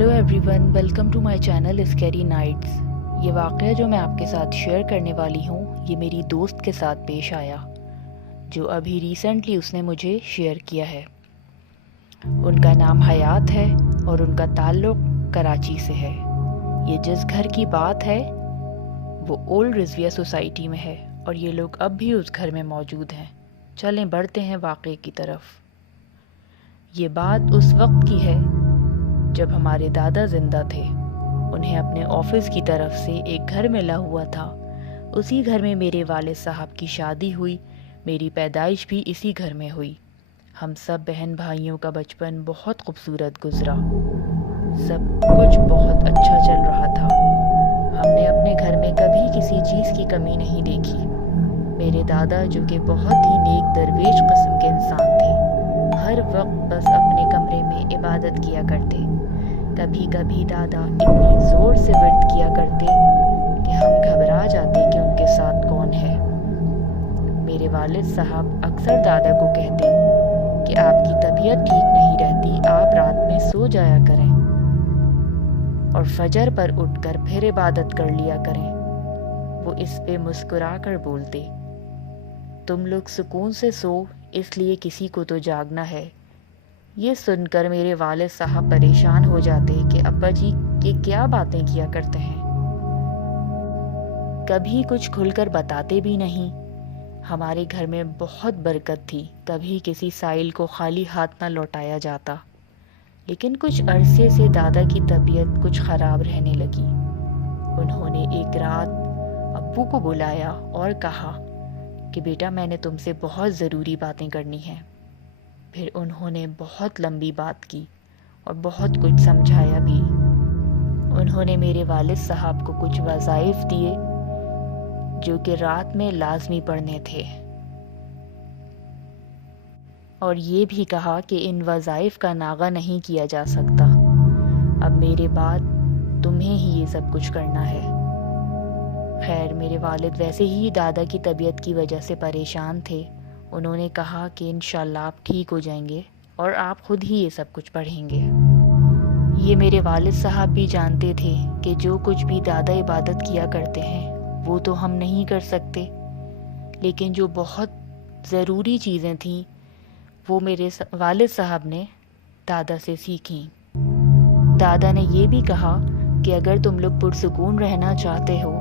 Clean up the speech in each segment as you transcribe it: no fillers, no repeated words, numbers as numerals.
Hello everyone, welcome to my channel scary nights. یہ واقعہ جو میں آپ کے ساتھ شیئر کرنے والی ہوں یہ میری دوست کے ساتھ پیش آیا، جو ابھی ریسنٹلی اس نے مجھے شیئر کیا ہے۔ ان کا نام حیات ہے اور ان کا تعلق کراچی سے ہے۔ یہ جس گھر کی بات ہے وہ اولڈ رضویہ سوسائٹی میں ہے اور یہ لوگ اب بھی اس گھر میں موجود ہیں۔ چلیں بڑھتے ہیں واقعے کی طرف۔ یہ بات اس وقت کی ہے جب ہمارے دادا زندہ تھے۔ انہیں اپنے آفس کی طرف سے ایک گھر ملا ہوا تھا۔ اسی گھر میں میرے والد صاحب کی شادی ہوئی، میری پیدائش بھی اسی گھر میں ہوئی۔ ہم سب بہن بھائیوں کا بچپن بہت خوبصورت گزرا، سب کچھ بہت اچھا چل رہا تھا۔ ہم نے اپنے گھر میں کبھی کسی چیز کی کمی نہیں دیکھی۔ میرے دادا جو کہ بہت ہی نیک درویش قسم کے انسان تھے، ہر وقت بس اپنے کمرے میں عبادت کیا کرتے۔ کبھی کبھی دادا اتنی زور سے ورد کیا کرتے کہ ہم گھبرا جاتے کہ ان کے ساتھ کون ہے۔ میرے والد صاحب اکثر دادا کو کہتے کہ آپ کی طبیعت ٹھیک نہیں رہتی، آپ رات میں سو جایا کریں اور فجر پر اٹھ کر پھر عبادت کر لیا کریں۔ وہ اس پہ مسکرا کر بولتے، تم لوگ سکون سے سو، اس لیے کسی کو تو جاگنا ہے۔ یہ سن کر میرے والد صاحب پریشان ہو جاتے کہ ابا جی یہ کیا باتیں کیا کرتے ہیں، کبھی کچھ کھل کر بتاتے بھی نہیں۔ ہمارے گھر میں بہت برکت تھی، کبھی کسی سائل کو خالی ہاتھ نہ لوٹایا جاتا۔ لیکن کچھ عرصے سے دادا کی طبیعت کچھ خراب رہنے لگی۔ انہوں نے ایک رات ابو کو بلایا اور کہا کہ بیٹا میں نے تم سے بہت ضروری باتیں کرنی ہیں۔ پھر انہوں نے بہت لمبی بات کی اور بہت کچھ سمجھایا بھی۔ انہوں نے میرے والد صاحب کو کچھ وظائف دیے جو کہ رات میں لازمی پڑھنے تھے، اور یہ بھی کہا کہ ان وظائف کا ناغہ نہیں کیا جا سکتا، اب میرے بعد تمہیں ہی یہ سب کچھ کرنا ہے۔ خیر میرے والد ویسے ہی دادا کی طبیعت کی وجہ سے پریشان تھے۔ انہوں نے کہا کہ انشاءاللہ آپ ٹھیک ہو جائیں گے اور آپ خود ہی یہ سب کچھ پڑھیں گے۔ یہ میرے والد صاحب بھی جانتے تھے کہ جو کچھ بھی دادا عبادت کیا کرتے ہیں وہ تو ہم نہیں کر سکتے، لیکن جو بہت ضروری چیزیں تھیں وہ میرے والد صاحب نے دادا سے سیکھیں۔ دادا نے یہ بھی کہا کہ اگر تم لوگ پرسکون رہنا چاہتے ہو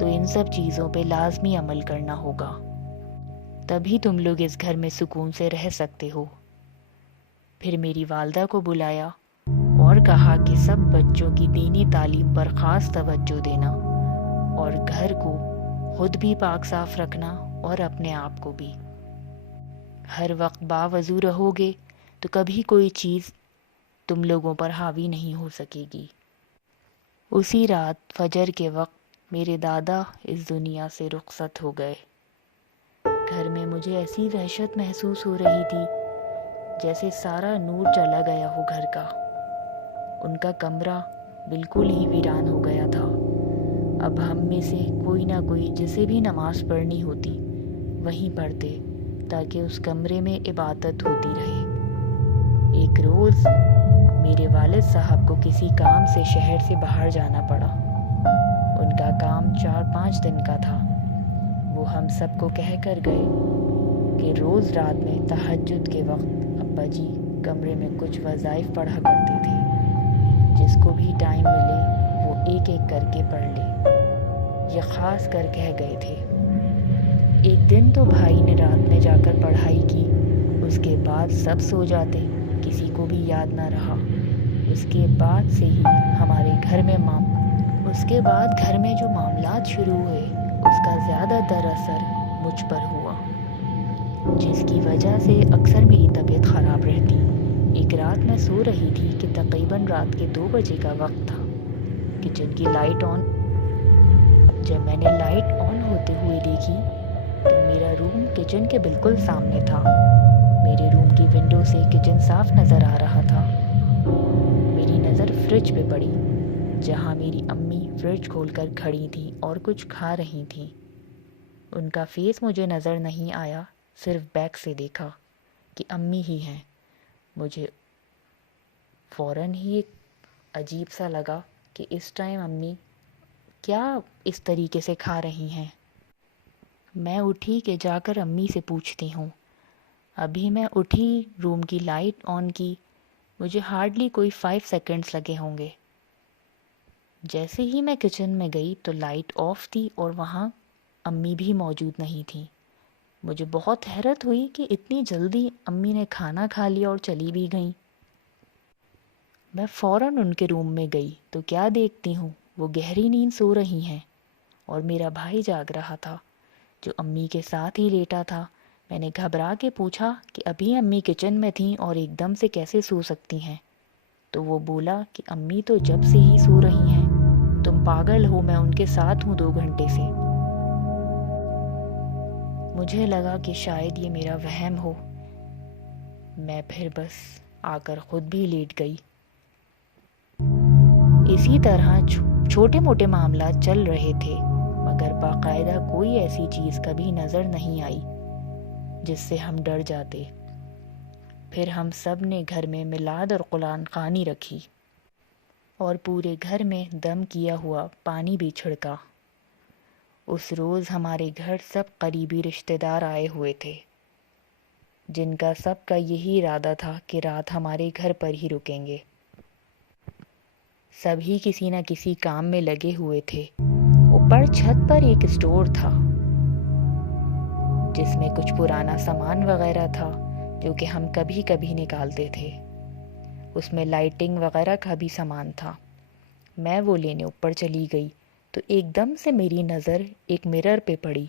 تو ان سب چیزوں پہ لازمی عمل کرنا ہوگا، تبھی تم لوگ اس گھر میں سکون سے رہ سکتے ہو۔ پھر میری والدہ کو بلایا اور کہا کہ سب بچوں کی دینی تعلیم پر خاص توجہ دینا اور گھر کو خود بھی پاک صاف رکھنا اور اپنے آپ کو بھی۔ ہر وقت باوضو رہو گے تو کبھی کوئی چیز تم لوگوں پر حاوی نہیں ہو سکے گی۔ اسی رات فجر کے وقت میرے دادا اس دنیا سے رخصت ہو گئے۔ گھر میں مجھے ایسی وحشت محسوس ہو رہی تھی جیسے سارا نور چلا گیا ہو گھر کا۔ ان کا کمرہ بالکل ہی ویران ہو گیا تھا۔ اب ہم میں سے کوئی نہ کوئی جسے بھی نماز پڑھنی ہوتی وہیں پڑھتے تاکہ اس کمرے میں عبادت ہوتی رہے۔ ایک روز میرے والد صاحب کو کسی کام سے شہر سے باہر جانا پڑا۔ ان کا کام 4-5 دن کا تھا۔ وہ ہم سب کو کہہ کر گئے کہ روز رات میں تہجد کے وقت ابا جی کمرے میں کچھ وظائف پڑھا کرتے تھے، جس کو بھی ٹائم ملے وہ ایک ایک کر کے پڑھ لے، یہ خاص کر کہہ گئے تھے۔ ایک دن تو بھائی نے رات میں جا کر پڑھائی کی، اس کے بعد سب سو جاتے، کسی کو بھی یاد نہ رہا۔ اس کے بعد سے ہی ہمارے گھر میں جو معاملات شروع ہوئے اس کا زیادہ تر اثر مجھ پر ہوا، جس کی وجہ سے اکثر میری طبیعت خراب رہتی۔ ایک رات میں سو رہی تھی کہ تقریباً رات کے 2 بجے کا وقت تھا۔ کچن کی لائٹ آن، جب میں نے لائٹ آن ہوتے ہوئے دیکھی تو میرا روم کچن کے بالکل سامنے تھا۔ میرے روم کی ونڈو سے کچن صاف نظر آ رہا تھا۔ میری نظر فریج پہ پڑی، جہاں میری امی فریج کھول کر کھڑی تھیں اور کچھ کھا رہی تھیں۔ ان کا فیس مجھے نظر نہیں آیا، صرف بیک سے دیکھا کہ امی ہی ہیں۔ مجھے فوراً ہی ایک عجیب سا لگا کہ اس ٹائم امی کیا اس طریقے سے کھا رہی ہیں۔ میں اٹھی کہ جا کر امی سے پوچھتی ہوں۔ ابھی میں اٹھی، روم کی لائٹ آن کی، مجھے ہارڈلی کوئی 5 سیکنڈز لگے ہوں گے۔ جیسے ہی میں کچن میں گئی تو لائٹ آف تھی اور وہاں امی بھی موجود نہیں تھیں۔ مجھے بہت حیرت ہوئی کہ اتنی جلدی امی نے کھانا کھا لیا اور چلی بھی گئیں۔ میں فوراً ان کے روم میں گئی تو کیا دیکھتی ہوں، وہ گہری نیند سو رہی ہیں اور میرا بھائی جاگ رہا تھا جو امی کے ساتھ ہی لیٹا تھا۔ میں نے گھبرا کے پوچھا کہ ابھی امی کچن میں تھیں اور ایک دم سے کیسے سو سکتی ہیں؟ تو وہ بولا کہ امی تو جب سے ہی سو رہی ہیں، تم پاگل ہو، میں ان کے ساتھ ہوں 2 گھنٹے سے۔ مجھے لگا کہ شاید یہ میرا وہم ہو۔ میں پھر بس آ کر خود بھی لیٹ گئی۔ اسی طرح چھوٹے موٹے معاملات چل رہے تھے، مگر باقاعدہ کوئی ایسی چیز کبھی نظر نہیں آئی جس سے ہم ڈر جاتے۔ پھر ہم سب نے گھر میں میلاد اور قرآن خوانی رکھی اور پورے گھر میں دم کیا ہوا پانی بھی چھڑکا۔ اس روز ہمارے گھر سب قریبی رشتہ دار آئے ہوئے تھے، جن کا سب کا یہی ارادہ تھا کہ رات ہمارے گھر پر ہی رکیں گے۔ سبھی کسی نہ کسی کام میں لگے ہوئے تھے۔ اوپر چھت پر ایک اسٹور تھا جس میں کچھ پرانا سامان وغیرہ تھا جو کہ ہم کبھی کبھی نکالتے تھے۔ اس میں لائٹنگ وغیرہ کا بھی سامان تھا۔ میں وہ لینے اوپر چلی گئی تو ایک دم سے میری نظر ایک مرر پہ پڑی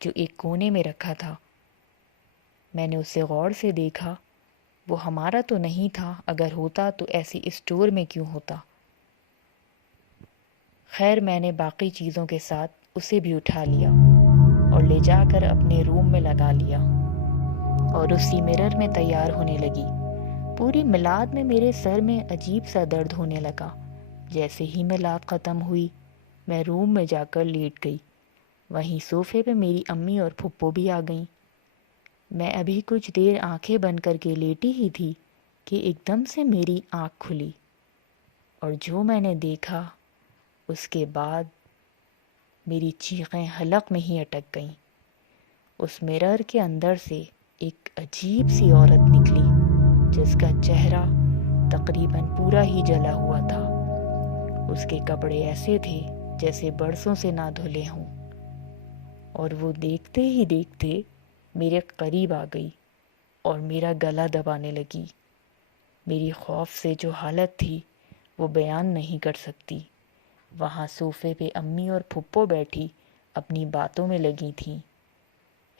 جو ایک کونے میں رکھا تھا۔ میں نے اسے غور سے دیکھا۔ وہ ہمارا تو نہیں تھا، اگر ہوتا تو ایسی اسٹور میں کیوں ہوتا؟ خیر میں نے باقی چیزوں کے ساتھ اسے بھی اٹھا لیا اور لے جا کر اپنے روم میں لگا لیا اور اسی مرر میں تیار ہونے لگی۔ پوری میلاد میں میرے سر میں عجیب سا درد ہونے لگا۔ جیسے ہی میلاد ختم ہوئی میں روم میں جا کر لیٹ گئی۔ وہیں صوفے پہ میری امی اور پھپھو بھی آ گئیں۔ میں ابھی کچھ دیر آنکھیں بند کر کے لیٹی ہی تھی کہ ایک دم سے میری آنکھ کھلی، اور جو میں نے دیکھا اس کے بعد میری چیخیں حلق میں ہی اٹک گئیں۔ اس مرر کے اندر سے ایک عجیب سی عورت نکلی جس کا چہرہ تقریباً پورا ہی جلا ہوا تھا۔ اس کے کپڑے ایسے تھے جیسے برسوں سے نہ دھلے ہوں، اور وہ دیکھتے ہی دیکھتے میرے قریب آ گئی اور میرا گلا دبانے لگی۔ میری خوف سے جو حالت تھی وہ بیان نہیں کر سکتی۔ وہاں صوفے پہ امی اور پھپھو بیٹھی اپنی باتوں میں لگی تھیں۔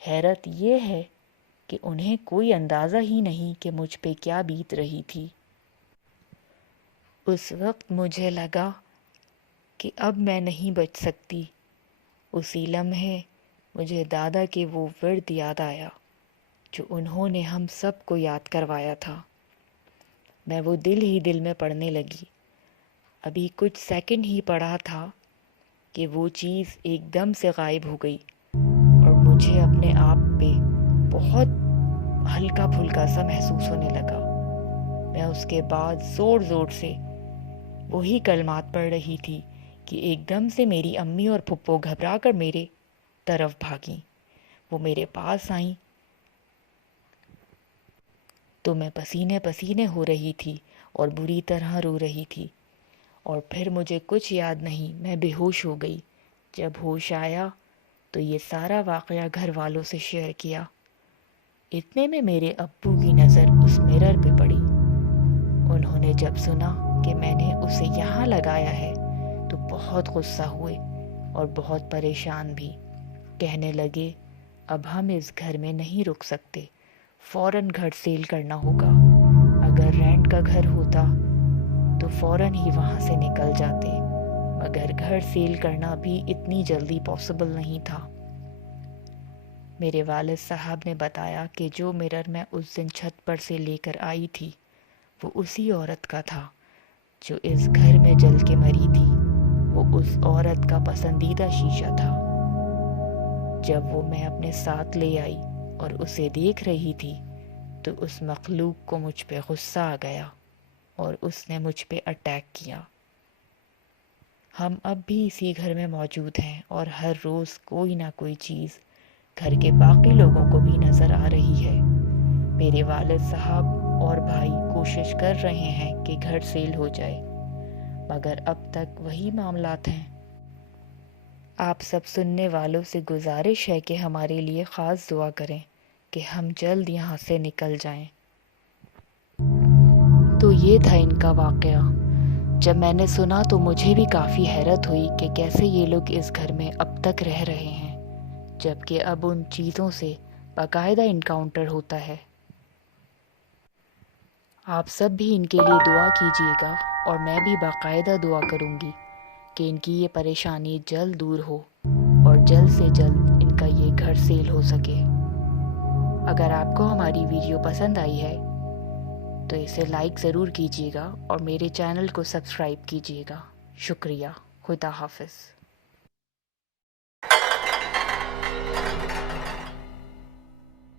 حیرت یہ ہے کہ انہیں کوئی اندازہ ہی نہیں کہ مجھ پہ کیا بیت رہی تھی۔ اس وقت مجھے لگا کہ اب میں نہیں بچ سکتی۔ اسی لمحے مجھے دادا کے وہ ورد یاد آیا جو انہوں نے ہم سب کو یاد کروایا تھا۔ میں وہ دل ہی دل میں پڑھنے لگی۔ ابھی کچھ سیکنڈ ہی پڑھا تھا کہ وہ چیز ایک دم سے غائب ہو گئی اور مجھے اپنے آپ پہ بہت ہلکا پھلکا سا محسوس ہونے لگا۔ میں اس کے بعد زور زور سے وہی کلمات پڑھ رہی تھی کہ ایک دم سے میری امی اور پھپھو گھبرا کر میرے طرف بھاگیں۔ وہ میرے پاس آئیں تو میں پسینے پسینے ہو رہی تھی اور بری طرح رو رہی تھی، اور پھر مجھے کچھ یاد نہیں، میں بے ہوش ہو گئی۔ جب ہوش آیا تو یہ سارا واقعہ گھر والوں سے شیئر کیا۔ اتنے میں میرے ابو کی نظر اس مرر پہ پڑی۔ انہوں نے جب سنا کہ میں نے اسے یہاں لگایا ہے تو بہت غصہ ہوئے اور بہت پریشان بھی۔ کہنے لگے اب ہم اس گھر میں نہیں رک سکتے، فوراً گھر سیل کرنا ہوگا۔ اگر رینٹ کا گھر ہوتا تو فوراً ہی وہاں سے نکل جاتے، مگر گھر سیل کرنا بھی اتنی جلدی پاسبل نہیں تھا۔ میرے والد صاحب نے بتایا کہ جو مرر میں اس دن چھت پر سے لے کر آئی تھی وہ اسی عورت کا تھا جو اس گھر میں جل کے مری تھی۔ وہ اس عورت کا پسندیدہ شیشہ تھا۔ جب وہ میں اپنے ساتھ لے آئی اور اسے دیکھ رہی تھی تو اس مخلوق کو مجھ پہ غصہ آ گیا۔ اور اس نے مجھ پہ اٹیک کیا۔ ہم اب بھی اسی گھر میں موجود ہیں اور ہر روز کوئی نہ کوئی چیز گھر کے باقی لوگوں کو بھی نظر آ رہی ہے۔ میرے والد صاحب اور بھائی کوشش کر رہے ہیں کہ گھر سیل ہو جائے، مگر اب تک وہی معاملات ہیں۔ آپ سب سننے والوں سے گزارش ہے کہ ہمارے لیے خاص دعا کریں کہ ہم جلد یہاں سے نکل جائیں۔ تو یہ تھا ان کا واقعہ۔ جب میں نے سنا تو مجھے بھی کافی حیرت ہوئی کہ کیسے یہ لوگ اس گھر میں اب تک رہ رہے ہیں، جبکہ اب ان چیزوں سے باقاعدہ انکاؤنٹر ہوتا ہے۔ آپ سب بھی ان کے لیے دعا کیجیے گا اور میں بھی باقاعدہ دعا کروں گی کہ ان کی یہ پریشانی جلد دور ہو اور جلد سے جلد ان کا یہ گھر سیل ہو سکے۔ اگر آپ کو ہماری ویڈیو پسند آئی ہے تو اسے لائک ضرور کیجیے گا اور میرے چینل کو سبسکرائب کیجیے گا۔ شکریہ۔ خدا حافظ۔